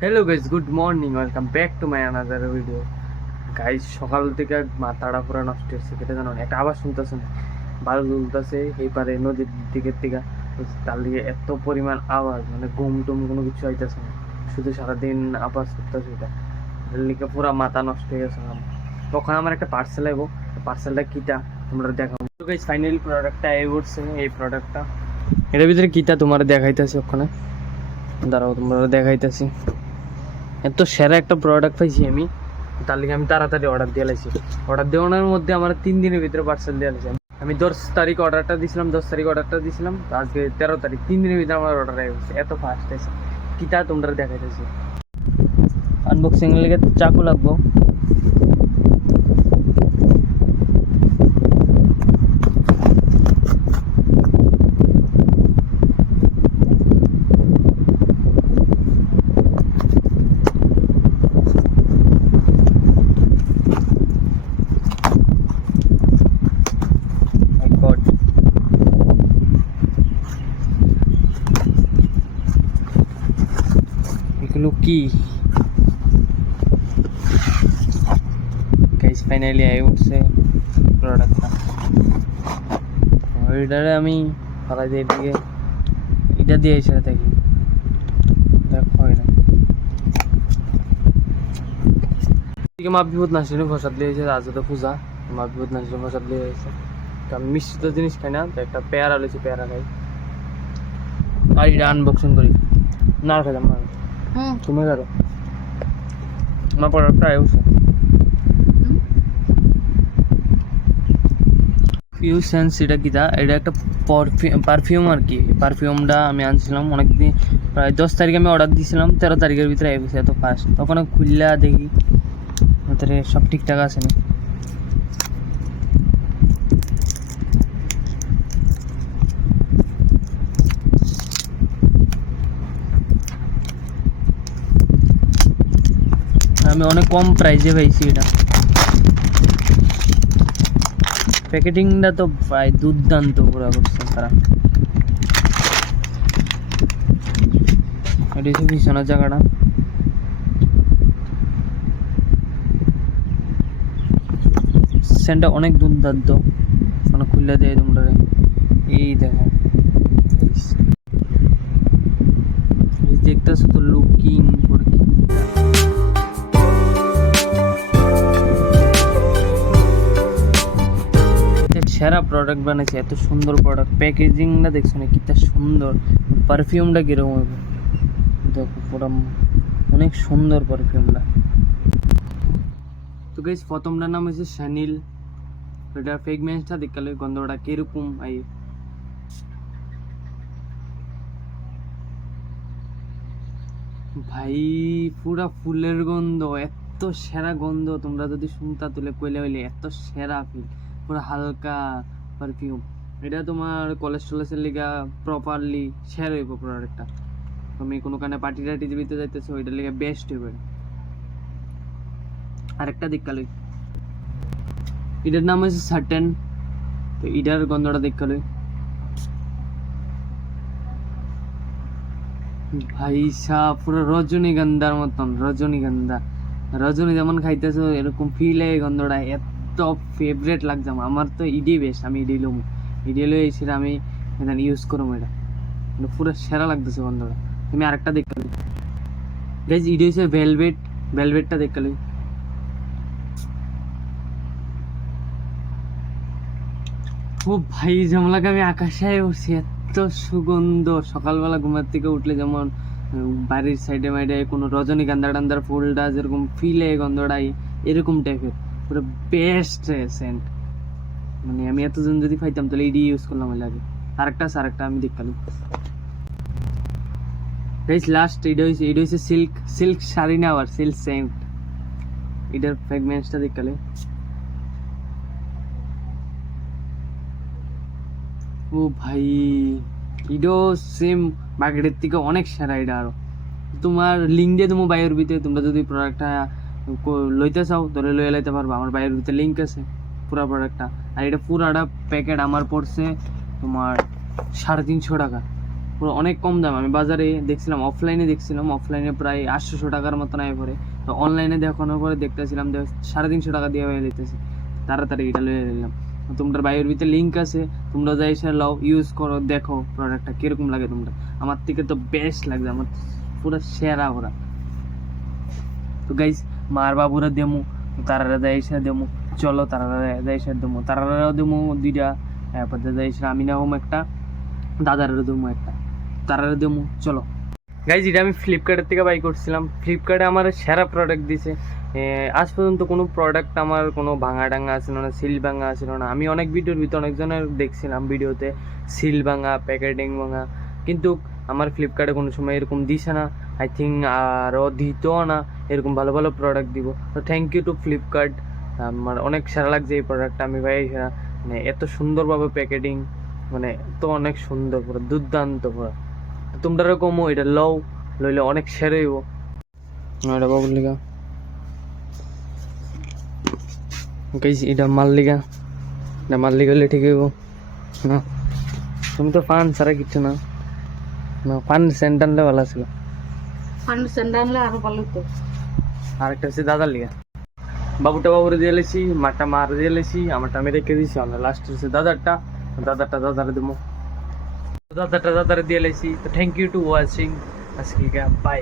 Hello guys, good morning, welcome back to my another video. Guys, সকাল থেকে মাথাটা পুরো নষ্ট হচ্ছে, কেটে জানো একটা আবার শুনতেছে না, বালু দুলতেছে এই পারে নদীর দিকের থেকে, তার দিকে এত পরিমাণ আওয়াজ, মানে ঘুম টুম কোনো কিছু হইতেছে না, শুধু সারাদিন আওয়াজ করতেছে, এটা লিখে পুরো মাথা নষ্ট হয়ে গেছে। তখন আমার একটা পার্সেল আইব, পার্সেলটা কিটা তোমরা দেখাবো। গাইস, ফাইনালি প্রোডাক্টটা এই উঠছে, এই প্রোডাক্টটা এটার ভিতরে কিটা তোমার দেখাইতেছি, ওখানে দাঁড়াও তোমরা দেখাইতেছি। এত সেরা একটা প্রোডাক্ট পাইছি আমি, তার লিগে আমি তাড়াতাড়ি অর্ডার দিয়ে লাইছি। অর্ডার দেওয়ানোর মধ্যে আমার 3 দিনের ভিতরে পার্সেল দিয়ে লাইছি। আমি 10 তারিখ অর্ডারটা দিয়েছিলাম, তো আজকে 13 তারিখ, 3 দিনের ভিতরে আমার অর্ডার হয়ে গেছে, এত ফাস্ট হয়েছে। কিটা তোমরা দেখাইতেছি, আনবক্সিং লিগে চাকু লাগবো। এগুলো কি গাইস? ফাইনালি আই উঠছে প্রোডাক্টটা। ওইটারে আমি ফালাই দিয়ে দিকে এটা দিয়ে এসে থাকি, দেখো না এদিকে মা বিপদ নাসিনী প্রসাদ লিয়েছে, আজ তো পূজা, মা বিপদ নাসিনী প্রসাদ লিয়ে গেছে। তো আমি মিষ্টি জিনিস খাই না, তো একটা পেয়ারা লইছি, পেয়ারা খাই। আর এটা আনবক্সিং করি না, খেলাম না তুমি কারো আমার প্রোডাক্টটা আইছে। ফিউ সেন্স, এটা কিটা? এটা একটা পারফিউম আর কি। পারফিউমটা আমি আনছিলাম অনেকদিন, প্রায় 10 তারিখে আমি অর্ডার দিয়েছিলাম, 13 তারিখের ভিতরে আইছে, এত ফাস্ট। তখন খুললা দেখি ভিতরে সব ঠিকঠাক আছে না। আমি অনেক কম প্রাইসে পাইছি এটা। প্যাকেটিংটা তো প্রায় দুর্দান্ত পুরো করছে তারা। এটা হচ্ছে বিছানার জায়গাটা, সেন্টটা অনেক দুর্দান্ত, মানে খুললে দেয় তোমরা। এই দেখো দেখতেছো তো, লুকিং করে সেরা প্রোডাক্ট বানাইছে, এত সুন্দর প্রোডাক্ট। প্যাকেজিংটা দেখছো না কিটা সুন্দর, পারফিউমটা কিরকম হবে দেখো, পুরো অনেক সুন্দর পারফিউমটা। তো গাইস, প্রথমটার নাম হচ্ছে শানিল। এটা ফ্রেগমেন্সটা দেখালে গন্ধটা কিরকম আই। ভাই পুরা ফুলের গন্ধ, এত সেরা গন্ধ, তোমরা যদি শুনতা তুলে কইলে হইলে এত সেরা ফিল, পুরো হালকা পারফিউম। এটা তোমার কোলেস্ট্রলের লিগা প্রপারলি শেয়ার হইব প্রোডাক্টটা। তুমি কোনো কানে পার্টি টার্টি দিতে যাইতেছো, ওইটার লিগা বেস্ট হইবে। আরেকটা দেখালই, এটার নাম হচ্ছে সার্টেন। তো এটার গন্ধটা দেখালই ভাই সাহ, পুরো রজনীগন্ধার মতন। রজনী যেমন খাইতেছো এরকম ফিল হয় গন্ধটা, এত ফেভারেট লাগছে আমার। তো ইডি বেস্ট, আমি ইডি লম, ইডি লই এসে আমি এখানে ইউজ করবো। এটা পুরো সেরা লাগতেছে গন্ধটা। তুমি আরেকটা দেখতে গাইজ, ইডি হচ্ছে ভেলভেটটা দেখতে। ও ভাই, যেমন লাগে আমি আকাশে উঠছি, এত সুগন্ধ। সকালবেলা ঘুমার থেকে উঠলে যেমন বাড়ির সাইডে মাইডে কোনো রজনীগন্ধা টান্ধার ফুলটা যেরকম ফিলে গন্ধটাই, এরকম টাইপের পুরো বেস্ট সেন্ট। মানে আমি এতজন যদি পাইতাম তাহলে এডি ইউজ করলাম লাগে। আরেকটা আমি দেখলাম গাইস, লাস্ট এটা হচ্ছে সিল্ক শাড়ি না, আবার সিল্ক সেন্ট। এটার ফ্রেগমেন্সটা দেখলে ও ভাই, এটাও সেম মার্কেটের থেকে অনেক সেরা। এটা আরো তোমার লিঙ্ক দিয়ে দেবো বায়োর ভিতরে, তোমরা যদি প্রোডাক্টটা লইতে চাও ধরে লইয়া লাইতে পারবা। আমার বাইরের ভিতরে লিঙ্ক আছে পুরা প্রোডাক্টটা। আর এটা পুরাটা প্যাকেট আমার পড়ছে তোমার 350 টাকা, পুরো অনেক কম দাম। আমি বাজারে দেখছিলাম, অফলাইনে দেখছিলাম, অফলাইনে প্রায় 800 টাকার মতন আয় পড়ে। তো অনলাইনে দেখানোর পরে দেখতেছিলাম 350 টাকা দিয়ে হয়ে যেতেছে। তাড়াতাড়ি এটা লয়ে নিলাম। তোমরা বাইরের ভিতরে লিঙ্ক আছে, তোমরা যাই এসে লাও, ইউজ করো, দেখো প্রোডাক্টটা কীরকম লাগে তোমরা। আমার থেকে তো বেস্ট লাগছে, আমার পুরো সেরা ওরা। তো গাইজ মার বাবুরা দেমু, তারারা দেয় এসে দেমু, চলো তারারা দেয় এসে দেমু, তারারাও দেমু 2টা, তারপর দেয় এসে আমি না হোম একটা, দাদারও দেমু একটা, তারারা দেমু, চলো। গাইজ এটা আমি ফ্লিপকার্টের থেকে বাই করছিলাম। ফ্লিপকার্টে আমার সেরা প্রোডাক্ট দিছে। আজ পর্যন্ত কোনো প্রোডাক্ট আমার কোনো ভাঙা টাঙা আসছিল না, সিল ভাঙা আসছিল না। আমি অনেক ভিডিওর ভিতরে অনেকজনের দেখছিলাম ভিডিওতে সিল ভাঙা, প্যাকেটিং ভাঙা, কিন্তু আমার ফ্লিপকার্টে কোনো সময় এরকম দিছে না। আই থিঙ্ক আরও দিতও না, এরকম ভালো ভালো প্রোডাক্ট দিব। তো থ্যাংক ইউ টু ফ্লিপকার্ট। আমার অনেক সেরা লাগছে এই প্রোডাক্টটা। আমি ভাই মানে এত সুন্দরভাবে প্যাকেটিং, মানে তো অনেক সুন্দর, পুরো দুর্দান্ত পুরো। তোমরা কমও এটা লও, লইলে অনেক সেরে হইব। এটা বাবুর লিগা এটা মাল লিগা, এটা মাল লিগা হলে ঠিক হইব না। তুমি তো ফান ছাড়া কিছু না, না ফান সেন্ট আনলে ভালো ছিল। ফান সেন্ট আনলে আরো ভালো হতো। আরেকটা হচ্ছে দাদার লিগা, বাবুটা বাবুরে দিয়ে লেছি, মাটা মার দিয়ে লেছি, আমারটা আমি রেখে দিয়েছি। আমরা লাস্ট হচ্ছে দাদারটা, দাদারে দেবো, দাদারে দিয়ে লেছি। তো থ্যাংক ইউ টু ওয়াচিং, আজকে বাই।